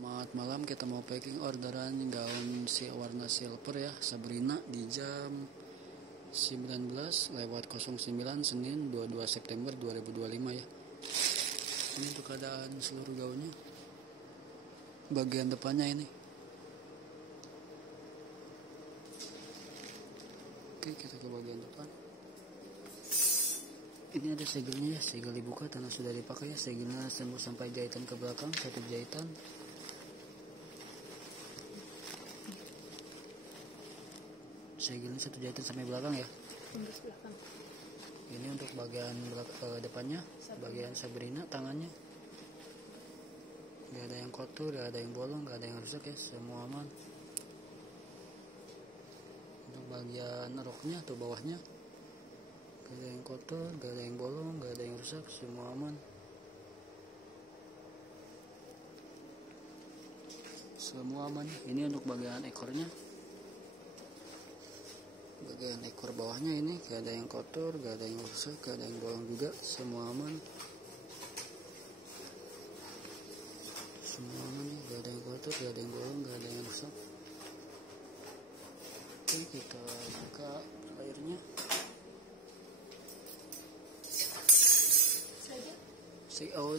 Selamat malam, kita mau packing orderan gaun warna silver ya, Sabrina di jam 19:09 Senin 22 September 2025 ya. Ini untuk keadaan seluruh gaunnya. Bagian depannya ini. Oke, kita ke bagian depan. Ini ada segelnya ya, segel dibuka karena sudah dipakai ya. Segelnya sampai jahitan ke belakang, satu jahitan. Segelnya satu jahitan sampai belakang ya. Belakang. Ini untuk bagian depannya, bagian Sabrina tangannya. Gak ada yang kotor, gak ada yang bolong, gak ada yang rusak ya, semua aman. Untuk bagian roknya atau bawahnya, gak ada yang kotor, gak ada yang bolong, gak ada yang rusak, semua aman. Semua aman. Ini untuk bagian ekornya. Bagian ekor bawahnya ini gak ada yang kotor, gak ada yang rusak, gak ada yang bolong juga, semua aman. Semua aman nih, gak ada yang kotor, gak ada yang bolong, gak ada yang rusak. Oke, kita buka layarnya.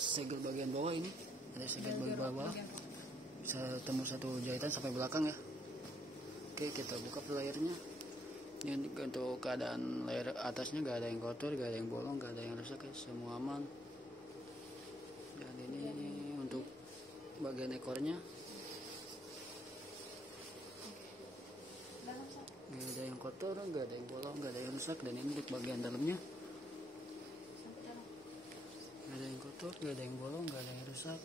Segel bagian bawah ini, ada segel bagian bawah. Bisa tembus satu jahitan sampai belakang ya. Oke, kita buka layarnya. Ini untuk keadaan layar atasnya gak ada yang kotor, gak ada yang bolong, gak ada yang rusak ya, semua aman. Dan ini untuk bagian ekornya, gak ada yang kotor, gak ada yang bolong, gak ada yang rusak. Dan ini untuk bagian dalamnya, gak ada yang kotor, gak ada yang bolong, gak ada yang rusak.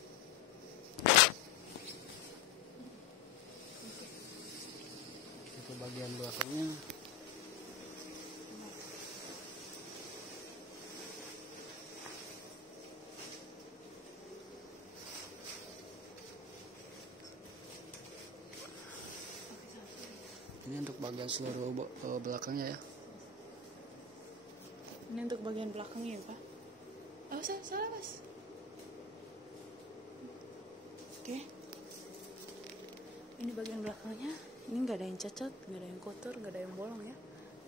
Itu bagian belakangnya. Ini untuk bagian seluruh belakangnya ya. Ini untuk bagian belakangnya ya, Pak. Oh, salah, Mas. Oke. Ini bagian belakangnya. Ini nggak ada yang cacat, nggak ada yang kotor, nggak ada yang bolong ya.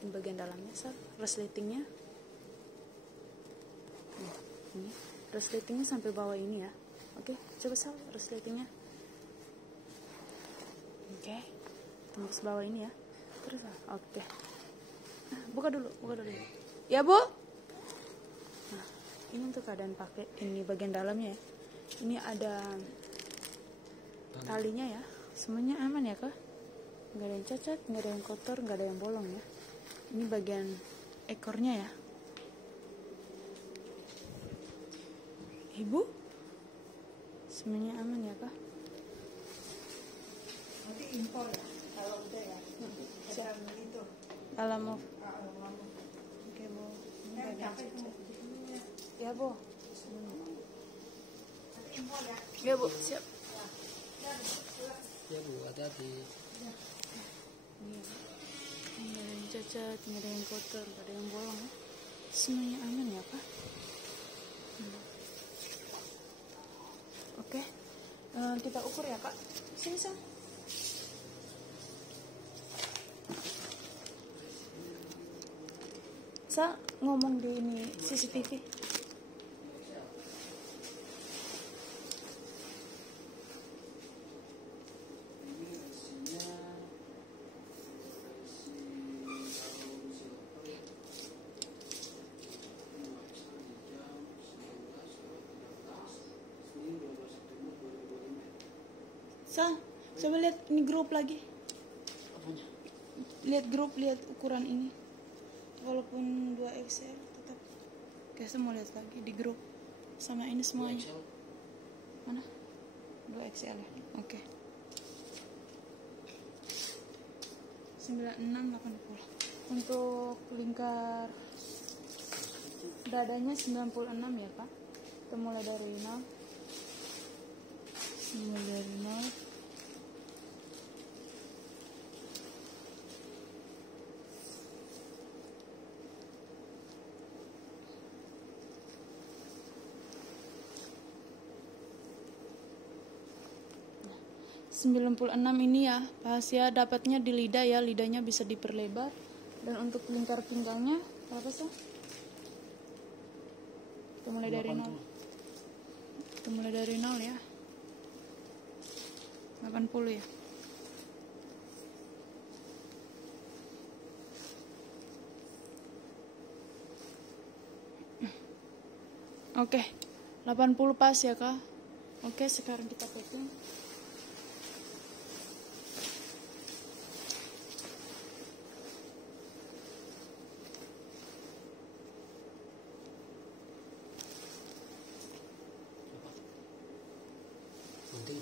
Ini bagian dalamnya, resletingnya. Ini resletingnya sampai bawah ini ya. Oke, coba resletingnya. Oke. Tembus bawah ini ya. Terus oke. Nah, buka dulu. Ya, Bu. Nah, ini untuk keadaan pakai ini bagian dalamnya ya. Ini ada talinya ya. Semuanya aman ya, Kak? Nggak ada yang cacat, nggak ada yang kotor, nggak ada yang bolong ya. Ini bagian ekornya ya. Ibu? Semuanya aman ya, Kak? Nanti impor ya, kalau udah ya. Siapa itu? Kalau mau. Oke, Bu. Ini bagian cacat. Ya, Bu. Nanti impor ya. Ya, Bu. Siap. Ya Bu, hati-hati. Ini nggak ada yang cacat, nggak ada yang kotor, nggak ada yang bolong ya. Semuanya aman ya, Pak? Oke. Kita ukur ya, Kak. Sini, Sang. Ngomong di ini CCTV. Coba lihat ini grup lagi. Apanya? Lihat grup, lihat ukuran ini. Walaupun 2XL tetap. Kita mau lihat lagi di grup sama ini semuanya. 2XL. Mana? 2XL ya. Oke. 9680. Untuk lingkar dadanya 96 ya, Pak. Kita mulai dari 0. Mulai dari 0. 96 ini ya, rahasia dapatnya di lidah ya, lidahnya bisa diperlebar. Dan untuk lingkar pinggangnya berapa sih? Kita mulai dari 0. Kita mulai dari 0 ya. 80 ya. Oke, 80 pas ya kak. Oke, sekarang kita packing. Penting.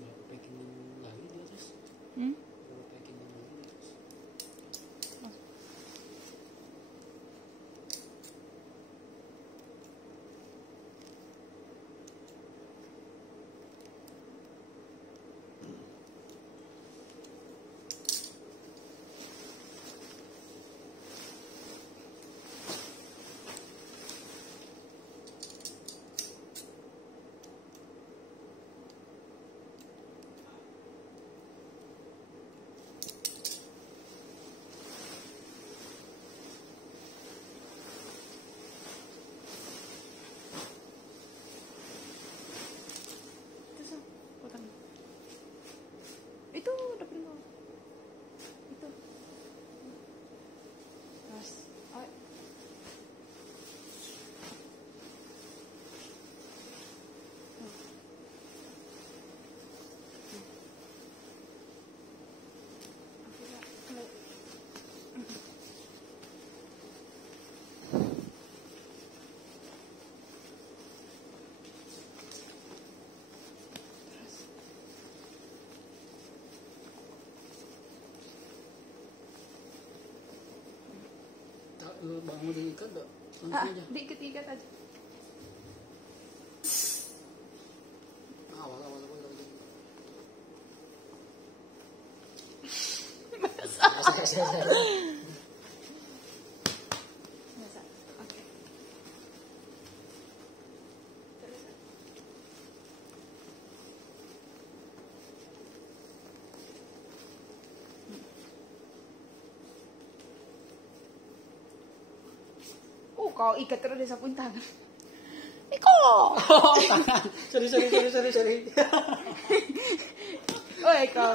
Berapa packing lagi di atas? Berapa packing lagi di atas? Itu udah penuh. Itu. Mas. Ayo. Bang mau diikat gak? Langsung aja. Diikat-ikat aja. Awal lagi. Basah. Biasa. Oke. Kau ikat terus disapuin tangan. Iko. Oh, tangan. Sorry. Oi kau.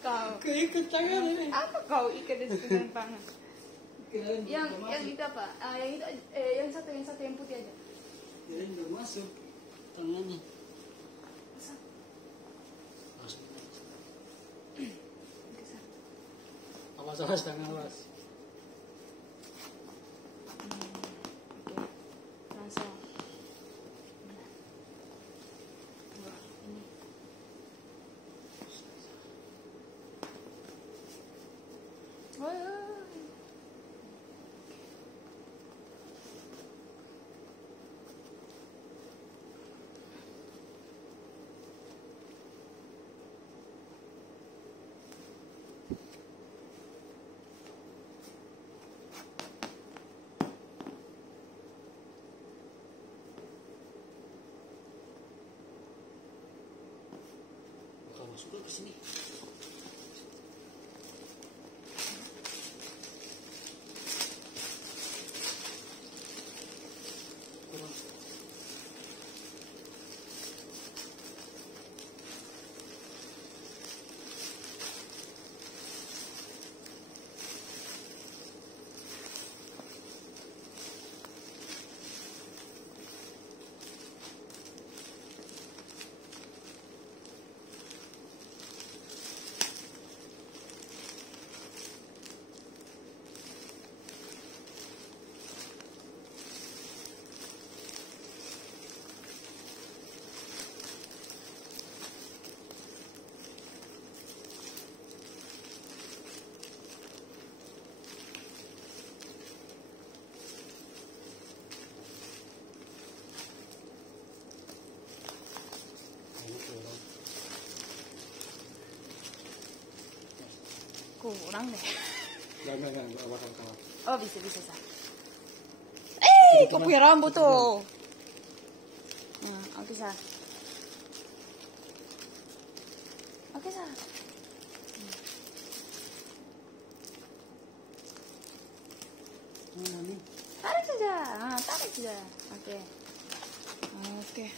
Kau. Keikat tangan ini. Apa kau ikat di sekitar tangan? Kirain Yang udah itu apa? Yang itu yang satu yang putih aja. Kirain udah masuk tangannya. Masa? Masuk. Geser. Awas tangan awas. Oke. Langsung. Wah, ini. Wah. Bakal masuk ke sini. Kurang. Kurang deh. Enggak, bakal kalah. Oh bisa sa. Kau punya rambut tuh. Nah, oke sa. Oke sa. Mana nih? Tarik saja. Tarik saja. Oke. Oke.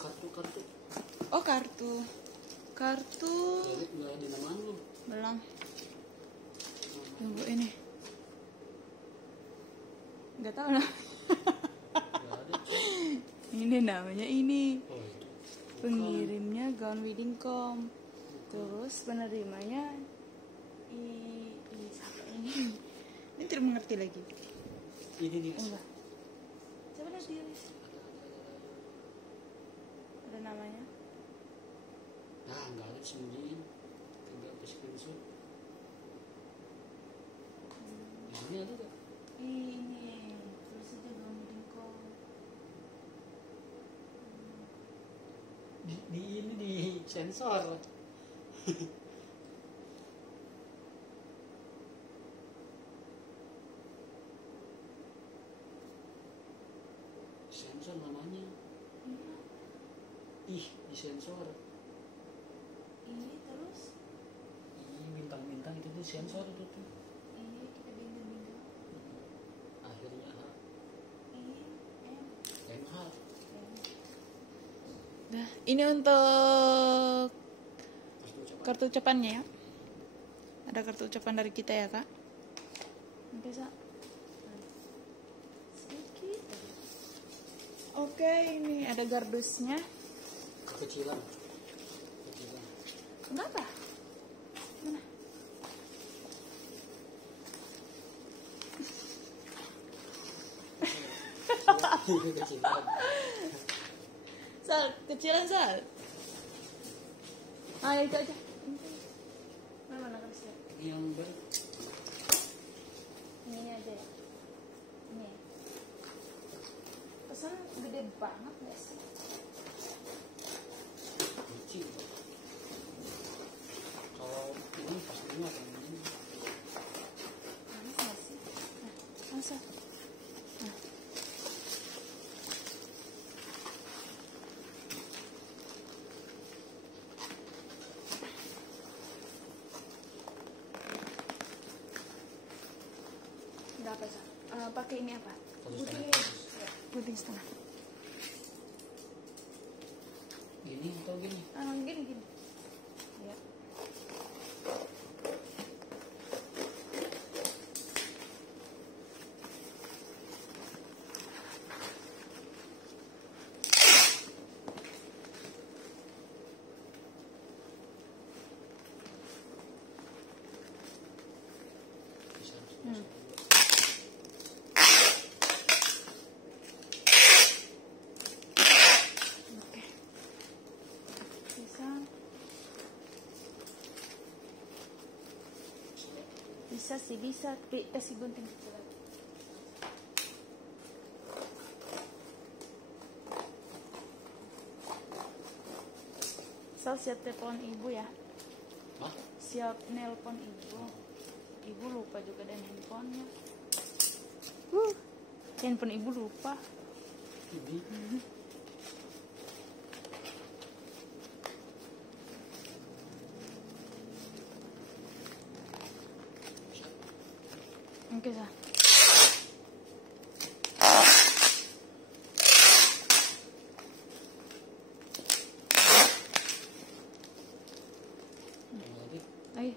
Kartu. Oh kartu. Nggak ada nama lu. Belum. Tunggu ini. Nggak tahu lah. Nggak ada. Ini namanya ini. Oh itu. Pengirimnya Gaun Wedding.com. Terus penerimanya siapa ini? Ini tidak mengerti lagi. Ini nih. Enggak. Coba lihat dia. Ada namanya? Nah, nggak ada sembunyiin. Tinggal ke screenshot. Di sini ada nggak? Ini. Terus aja Gaun Wedding.com. Di ini di sensor. Sensor namanya. Ih, di sensor. Ini terus. Ih, bintang-bintang itu di sensor itu tuh. Ini kita bintang-bintang. Akhirnya H. Ini MH. Nah, ini untuk Kartu ucapan. kartu ucapannya ya. Ada kartu ucapan dari kita ya kak. Oke sa. Sedikit. Oke, ini ada gardusnya. Kecilan. Enggak apa? Mana? Kecilan. Sal, kecilan Sal. Ya itu aja. Mana gardusnya? Yang ber. Ini aja ya. Ini. Pesan gede banget ya sih. Kecil. Kalau ini pastinya akan ini. Panas nggak sih? Nah, masa? Nah. Udah apa sih? Pakai ini apa? Gunting setengah. Gini atau gini? Gini. Ya. Bisa. Oke. Bisa tapi kasih gunting kecil lagi. Siap telepon ibu ya. Hah? Siap nelpon ibu. Ibu lupa juga dan handphonenya. Handphone ibu lupa. Ini. Oke sa. Jadi Ayo.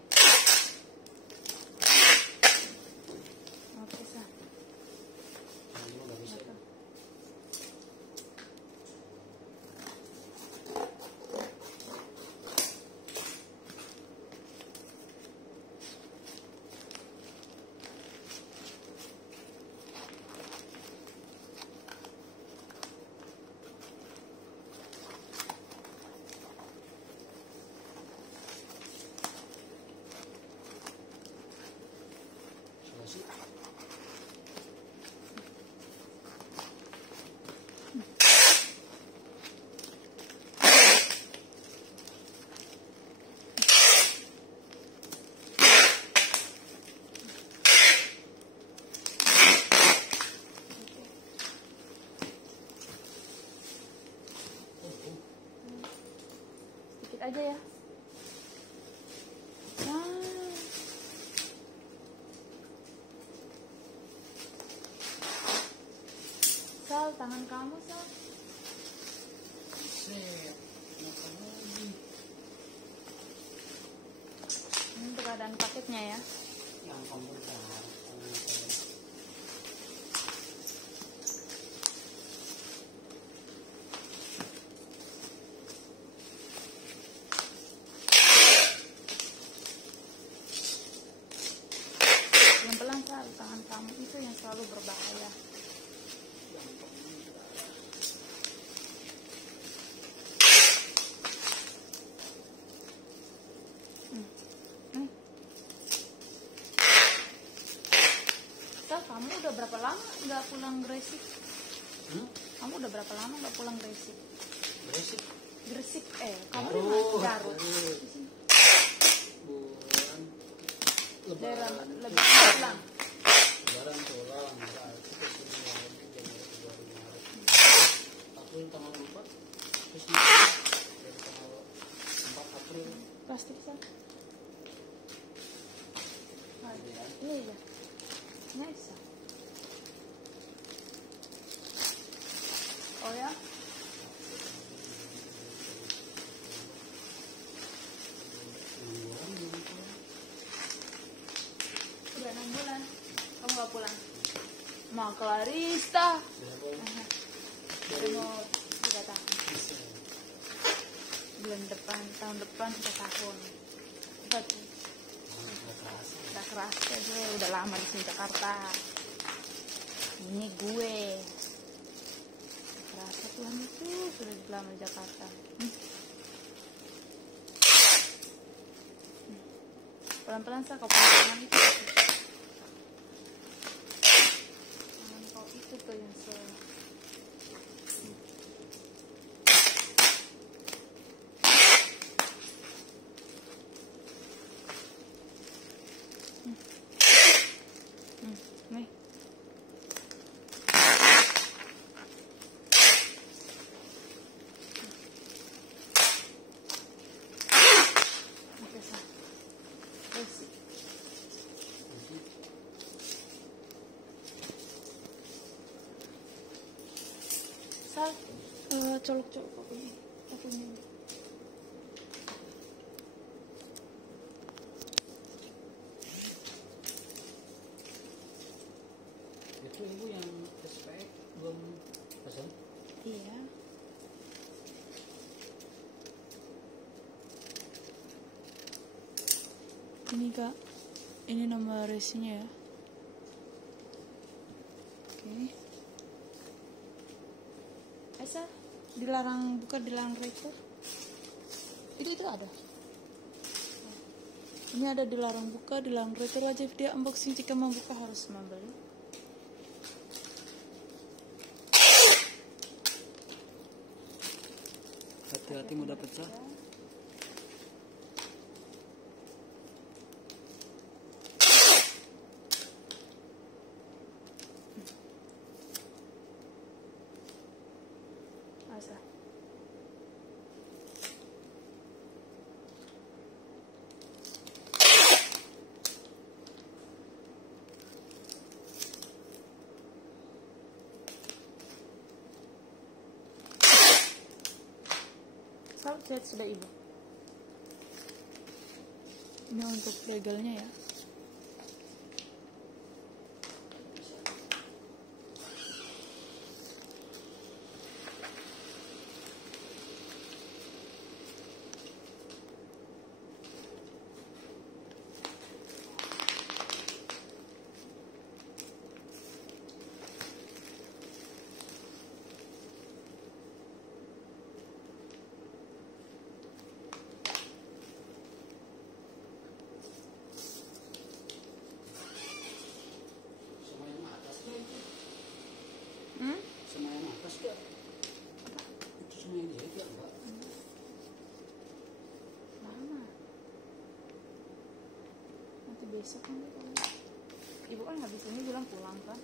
Oke sa. ini nggak bisa. aja ya. Nah. Sal, tangan kamu, Sal. Set, makan lagi. Ini untuk keadaan paketnya ya. Yang komputer. Pelan-pelan, Sal, tangan kamu itu yang selalu berbahaya. Nih. Sal, kamu udah berapa lama nggak pulang Gresik? Kamu udah berapa lama nggak pulang Gresik? Beresik. Gresik, kamu di mana? Garut. Di sini. Bulan Daerah Lebaran. lebih pulang. Lebaran pulang. Berarti ke sini lagi Januari, Februari, Maret. April tanggal 4. Terus dari tanggal 4 April. Plastik, Sal. Nah, Ya. ini ya. Ini bisa. Oh ya? Udah 6 bulan. Kamu gak pulang? Mau Clarista. Baru mau 3 tahun. Bulan depan, tahun depan 3 tahun. Berarti udah kerasa gue udah lama di sini Jakarta. Ini gue. Kerasa Tuhan itu sudah lama di Jakarta. Pelan-pelan Sal, kau pelan itu. Tangan kau itu tuh yang nih. Oke, Sal. Terus. Sal, colok-colok kopinya. Itu ibu yang SPX belum pesan? Iya. Ini Kak, ini nomor resinya ya. Oke. Esa, dilarang buka, dilarang rekor. Itu ada. Ini ada dilarang buka, dilarang rekor aja dia unboxing. Jika mau buka harus membeli. Hati-hati mudah pecah. Asa. Lihat sudah ibu. Ini untuk legalnya ya. Semuanya atas gak? Itu semuanya dia gak mbak? Lama. Nanti besok kan dia pulang. Ibu kan habis ini bilang pulang kan.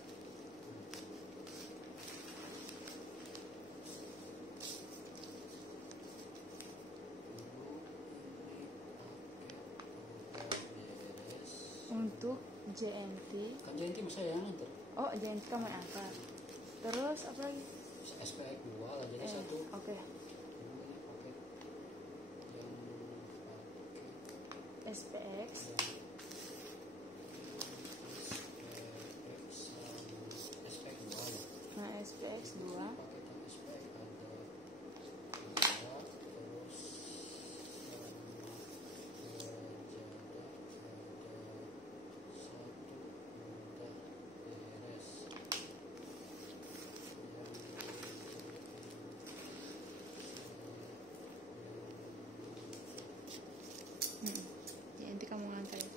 untuk JNT. Kan JNT masa yang nanti. Oh, JNT kamu yang angkat. Terus apa lagi? SPX 2 lah jadi satu. Oke. SPX. Nah, SPX 2. Ya, nanti kamu ngantar ya.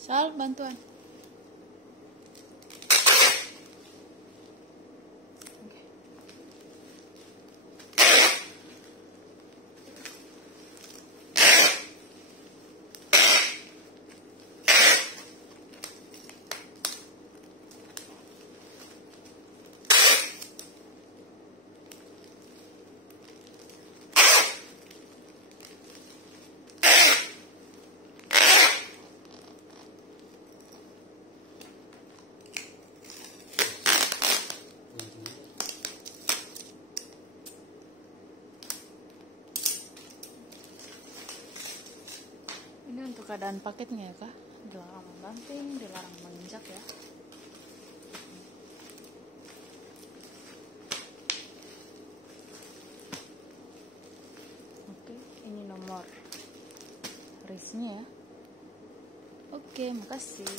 Sal, bantuan. Ini untuk keadaan paketnya ya kak, dilarang membanting, dilarang menginjak ya. Oke, ini nomor risnya ya. Oke, makasih.